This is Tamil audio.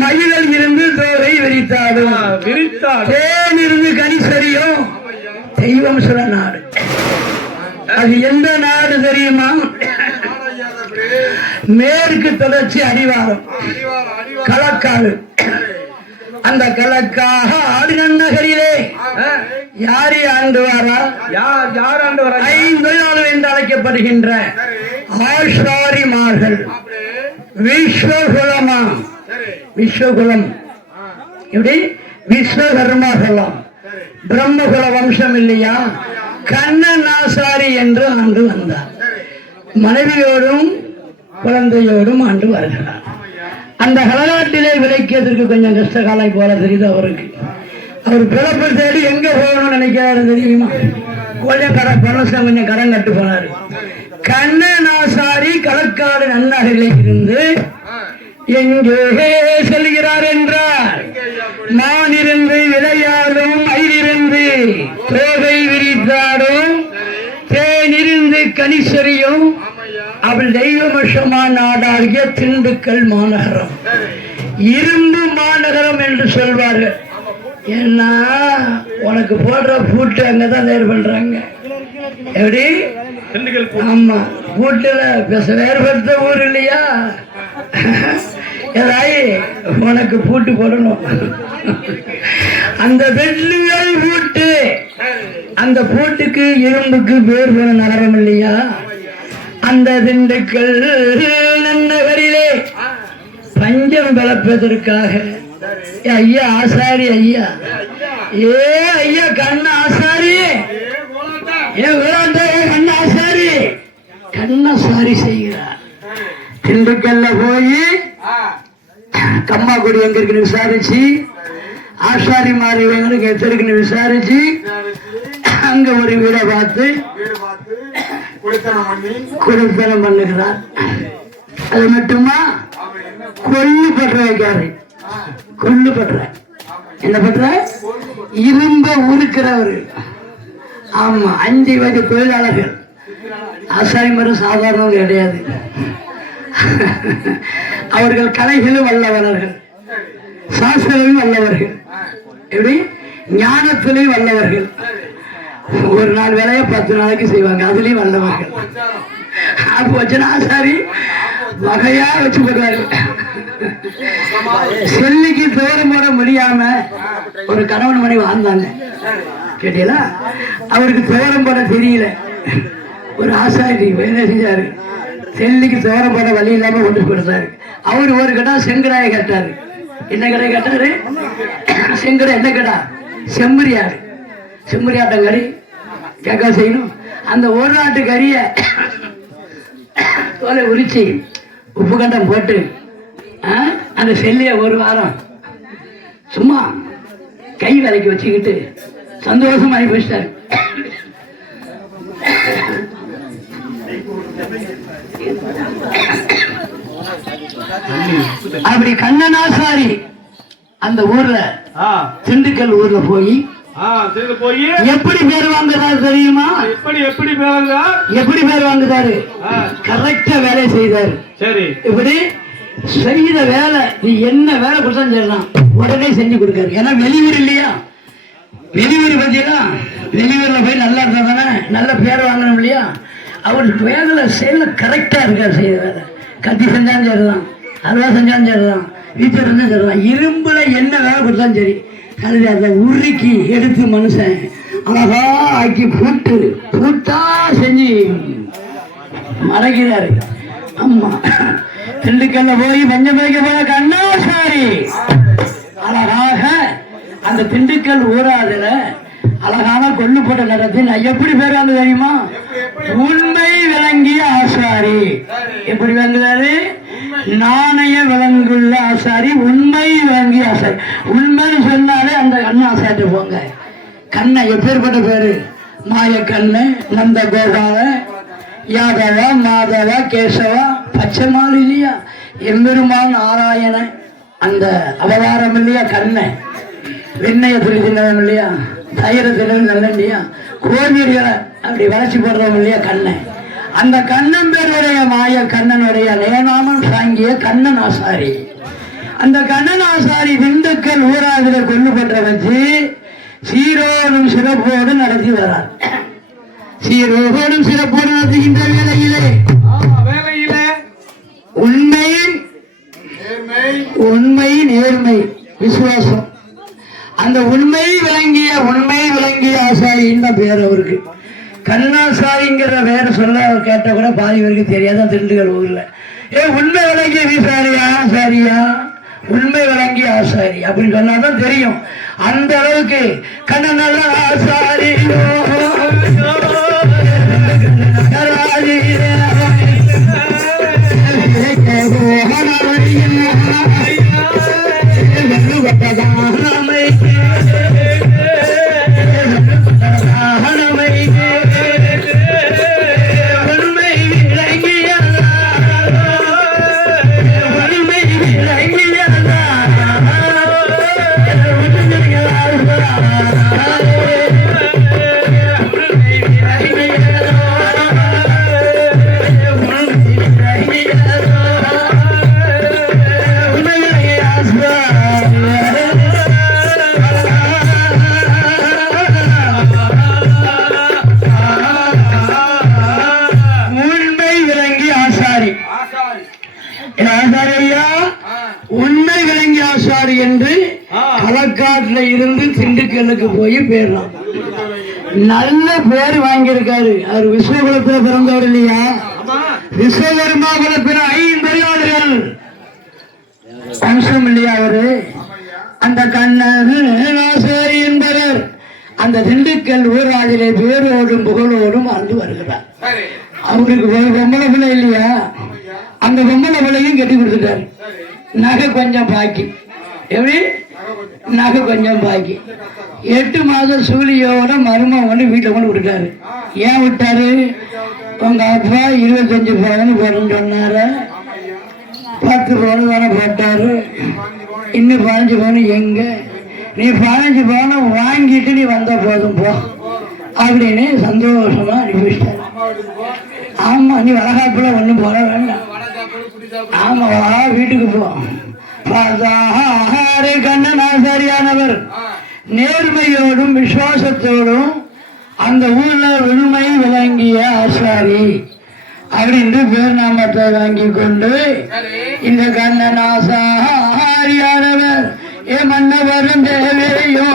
மயிலில் இருந்து தோரை விரித்தாடும் இருந்து கனிசரியும் தெய்வம் சில நாடு. அது எந்த நாடு தெரியுமா? மேற்கு தொடர்ச்சி அடிவாரம் களக்காடு. அந்த களக்காக ஆடுநகரிலே யாரை ஆண்டுவாரா? யார் ஆண்டுவாரா? 5 நாள் என்று அழைக்கப்படுகின்ற ஆசாரிமார்கள். விஸ்வகுலமா? விஸ்வகுலம் எப்படி? விஸ்வகர்மாகுலம் பிரம்மகுல வம்சம் இல்லையா? கண்ணன் ஆசாரி என்று ஆண்டு வந்தார். மனைவியோடும் குழந்தையோடும் ஆண்டு வருகிறார். அந்த கலநாட்டிலே விளைக்கிறதுக்கு கொஞ்சம் கஷ்ட காலம் போல தெரியுது அவருக்கு. அவர் பிறப்பு தேடி எங்க போகணும்னு நினைக்கிறாரு தெரியுமா? கொஞ்சம் கொஞ்சம் கடன் கட்டு போனாரு. கண்ணன் ஆசாரி களக்காடு நன்னகரிலே இருந்து எங்கே செல்கிறார் என்றார். மானிருந்து விளையாடும், மயிலிருந்து தோகை விரித்தாடும், தேனிருந்து கனிசரியும், அவள் தெய்வமஷமா நாடாகிய திண்டுக்கல் மாநகரம். இரும்பு மாநகரம் என்று சொல்வார்கள். ஏன்னா உனக்கு போடுற பூட்டு அங்கதான் தயார் பண்றாங்க. எப்படி? ஆமா, பூட்டுல வேறுபடுத்த ஊர் இல்லையா? ஏதாயி உனக்கு பூட்டு போடணும். அந்த வெள்ளியல் பூட்டு, அந்த பூட்டுக்கு இரும்புக்கு பேர் போன நகரம் இல்லையா? அந்த திண்டுக்கல் நன்னகரிலே பஞ்சம் விளப்பதற்காக ஐயா ஆசாரி ஐயா, ஐயா கண்ண ஆசாரி, கண்ண ஆசாரி கண்ணாசாரி செய்கிறார். திண்டுக்கல்ல போய் கம்மாக்குடி எங்க இருக்குன்னு விசாரிச்சு, ஆசாரி மாறி எத்த இருக்குன்னு விசாரிச்சு, அங்க ஒரு வீடை பார்த்து குடித்தனம் பண்ணுகிறார். அது மட்டுமா, கொள்ளு பற்ற வைக்காரு. கொள்ளு பற்ற என்ன பற்ற? இரும்ப உருக்கிறவரு. ஆமா, 5 வகை தொழிலாளர்கள். ஆசாரி மரம் சாதாரணம் கிடையாது. அவர்கள் கலைகளும் வல்லவர்கள், சாஸ்திரங்களும் வல்லவர்கள், எப்படி ஞானத்திலையும் வல்லவர்கள். ஒரு நாள் வேலையை 10 நாளைக்கு செய்வாங்க, அதுலயும் வல்லவர்கள். அப்போ வச்சுனா ஆசாரி வகையா வச்சு போடுவாரு. செல்லிக்கு தோரம் போட முடியாம ஒரு கணவன் மனைவி வாழ்ந்தாங்க. கேட்டீங்களா? அவருக்கு தோரம் போட தெரியல. ஒரு ஆசாரி என்ன செஞ்சாரு? செல்லிக்கு தோரம் போட வழி இல்லாம கொண்டு கொடுத்தாரு. அவரு ஒரு கடா செங்கடாயை கேட்டாரு. என்ன கடை கேட்டாரு? செங்கடை. என்ன கடா? செம்மறியாடு. செம்மறியாட்டம் கறி கேட்க செய்யணும். அந்த ஒரு நாட்டு கறிய தோலை உரிச்சு உப்பு கண்டம் போட்டு அந்த செல்லிய ஒரு வாரம் சும்மா கை வேலைக்கு வச்சுக்கிட்டு சந்தோஷமா அனுப்பிச்சிட்டாரு. அப்படி கண்ணனாசாரி அந்த ஊர்ல, திண்டுக்கல் ஊர்ல போய் எப்படி பேர் வாங்குறாரு தெரியுமா? எப்படி பேர் வாங்குறாரு? கரெக்டா வேலையை செய்தாரு. சரி, இப்படி செய்த வேலை, நீ என்ன வேலை கொடுத்தா சரிதான் உடனே செஞ்சு கொடுக்காரு. ஏன்னா வெளியூர் இல்லையா? வெளியூர் பத்தியா? வெளியூர்ல போய் நல்லா இருந்தா தானே நல்ல பேர் வாங்கணும் இல்லையா? அவருக்கு வேலை செயல கரெக்டா இருக்காரு. செய்த வேலை கத்தி செஞ்சாலும் சரிதான், அல்வா செஞ்சாலும் சரிதான், வீட்டில் இருந்தாலும் சரிதான். இரும்புல என்ன வேலை கொடுத்தாலும் சரி, அது அந்த உருக்கி எடுத்து மனுஷன் அழகா ஆக்கி பூட்டா செஞ்சு மறைக்கிறாரு. ஆமா, திண்டுக்கல்ல போய் பஞ்சம் வைக்க போன கண்ணாசாரி அழகாக அந்த திண்டுக்கல் ஊராதுல அழகான கொல்லுப்பட்ட நடத்தி நான் எப்படி பேர் வந்து தெரியுமா? உண்மை விளங்கிய ஆசாரி. எப்படி வந்தாரு? நாணய விளங்குள்ள ஆசாரி, உண்மை விளங்கிய ஆசாரி. உண்மைன்னு சொன்னாலே அந்த கண்ணை ஆசாரிட்டு போங்க. கண்ணை எப்பேற்பட்ட பேரு? மாய கண்ணு, நந்த கோபால, யாதவ, மாதவ, கேசவ, பச்சைமால் இல்லையா, எம்பெருமான் நாராயண அந்த அவதாரம் இல்லையா, கண்ணை வெண்ணைய துளி தின்னவன் இல்லையா, தயிர தினம் நல்ல இல்லையா, கோவில்களை அப்படி வளர்ச்சி போடுறவங்க இல்லையா, கண்ணை. அந்த கண்ணன் பேருடைய மாய கண்ணனுடைய நேநாமம் சாங்கிய கண்ணன் ஆசாரி. அந்த கண்ணன் ஆசாரி திண்டுக்கல் ஊராதில கொல்லுப்பட்ட வச்சு சீரோடும் சிறப்போடு நடத்தி வரார். சீரோடும் சிறப்போடு நடத்துகின்ற வேலையிலே உண்மை நேர்மை விசுவாசம், அந்த உண்மை விளங்கிய ஆசாரின்னு தான் பேர் அவருக்கு. கண்ணாசாரிங்கிற வேற சொல்ல கேட்ட கூட பாதி பேருக்கு தெரியாதான் திண்டுக்கல் ஊர்ல. உண்மை விளங்கிய விசாரியா ஆசாரியா, உண்மை விளங்கிய ஆசாரி அப்படின்னு சொன்னாதான் தெரியும். அந்த அளவுக்கு கண்ணன் நல்ல ஆசாரி உண்மை விளங்கிய ஆசாரி என்று களக்காட்டுல இருந்து திண்டுக்கல்லுக்கு போய் பேரலாம். நல்ல பேர் வாங்கியிருக்காரு. அவர் விஸ்வகுலத்துல பிறந்தவர் இல்லையா, விஸ்வகர்மா குலப்பிற 5 அறிவாளர்கள் அம்சம் இல்லையா அவரு. அந்த கண்ணன் ஆசாரி என்பவர் அந்த திண்டுக்கல் ஊராதிலே பேரோடும் புகழோடும் வாழ்ந்து வருகிறார். அவருக்கு பொம்பளை பிள்ளை இல்லையா, அந்த பொம்பளை பிள்ளையும் கட்டி கொடுத்துட்டாரு. நகை கொஞ்சம் பாக்கி, எப்படி நகை கொஞ்சம் பாக்கி. 8 மாதம் சூழியோட மருமகன் வந்து வீட்டில் கொண்டு விட்டுட்டாரு. ஏன் விட்டாரு? உங்க அப்பா 25 பவுன் போடணும்னு சொன்னாரு, 10 பவுன் தானே போட்டாரு, இன்னும் 15 பவுன் எங்க, நீ 15 பவுனை வாங்கிட்டு நீ வந்த போதும் போ அப்படின்னு சந்தோஷமா அனுப்பிட்டாரு. ஆமா, நீ வளகாப்புல ஒண்ணும் போட வேண்டாம், ஆமா வா வீட்டுக்கு போ. கண்ணன் ஆசாரியானவர் நேர்மையோடும் விசுவாசத்தோடும் அந்த ஊர்ல உண்மை விளங்கிய ஆசாரி அப்படின்னு பேர் நாமத்தை வாங்கி கொண்டு இந்த கண்ணன் ஆசாரியானவர் மன்னவரும் தேவையோ